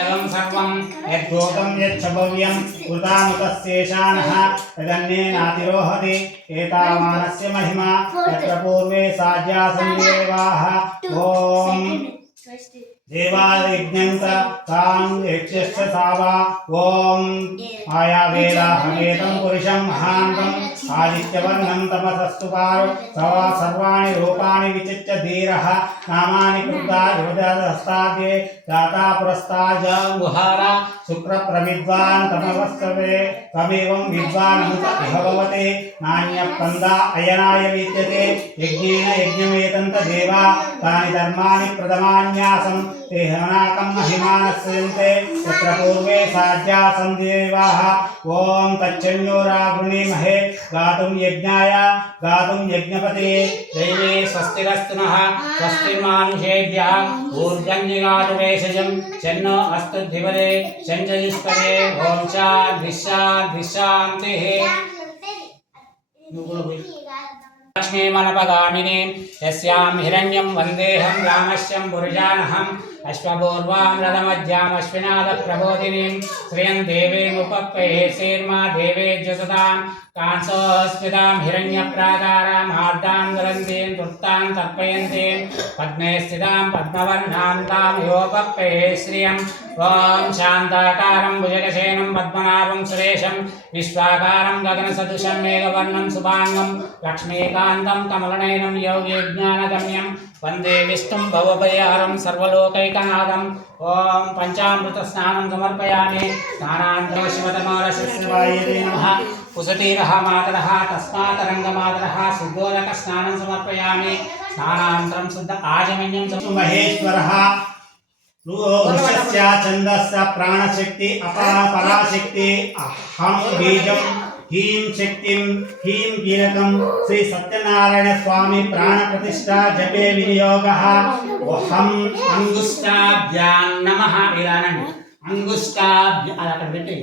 यदं सर्वं यच्छभव्यं कृतामुतस्येषाणः एतावानस्य महिमा यत्र पूर्वे साज्यासन्देवाः ॐ देवायज्ञन्त तां यक्षश्च सावा ॐ आयावेदाहमेतं पुरुषं महान्तम् आदित्यवर्णं तमसस्तु पारु सवा सर्वाणि रूपाणि विचित्य धीरः नामानि कृता योजहस्ताद्ये दाता पुरस्ताजमुहार शुक्रप्रविद्वान् तमवस्तवे तमेवं विद्वानमुत इह भवते नान्यपन्दा अयनाय विद्यते यज्ञेन यज्ञमेतन्त देवा तानि धर्माणि प्रथमान्यासं न्यासं त्रिहरणाकम् अभिमानस्यन्ते तत्र पूर्वे साध्या सन्देवाः ॐ तच्छण्योरागृणीमहे गातुं यज्ञाय, गातुं यज्ञपते। दैवे स्वस्तिरस्तु नः। स्वस्तिर्मानुषेभ्यः ऊर्जन्यगातुवेशजं शन्नो अस्तु धिवरे शञ्जयुष्करे ॐ शान्तिः शान्तिः। लक्ष्मीमनपदामिनी यस्यां हिरण्यं वन्देऽहं रामश्यं पुरुषानहम् अश्वपूर्वां रथमज्यामश्विनादप्रबोधिनीं श्रियं देवीमुपप्यहे श्रीर्मा देवे ज्युतताम् कांसोऽस्मितां हिरण्यप्राकारां हार्दां गलन्तीं तृप्तां तर्पयन्तीं पद्मे स्थितां पद्मवर्णां तां योपक्वये श्रियं ॐ शान्ताकारं भुजगशेनं पद्मनाभं सुरेशं विश्वाकारं गगनसदृशं मेघवर्णं शुभाङ्गं लक्ष्मीकान्तं कमलनयनं योगीज्ञानगम्यं वन्दे विष्णुं भवभयहरं सर्वलोकैकनाथम् ॐ पञ्चामृतस्नानं समर्पयामि स्नानान्तरो शिवतमारशिवायै नमः कुसटीरः मातरः तस्मातरङ्गमातरः शुद्धोदकस्नानं समर्पयामि स्नानान्तरं शुद्ध आचमन्यं समु महेश्वरः वृक्षस्य छन्दस्य प्राणशक्ति अपापराशक्ति अहं बीजं ह्रीं शक्तिं ह्रीं कीलकं श्री सत्यनारायण स्वामी प्राणप्रतिष्ठा जपे विनियोगः अहम् అంగుష్టాభ్యాం నమః ఇలానండి అంగుష్టాభ్య అది అక్కడ పెట్టి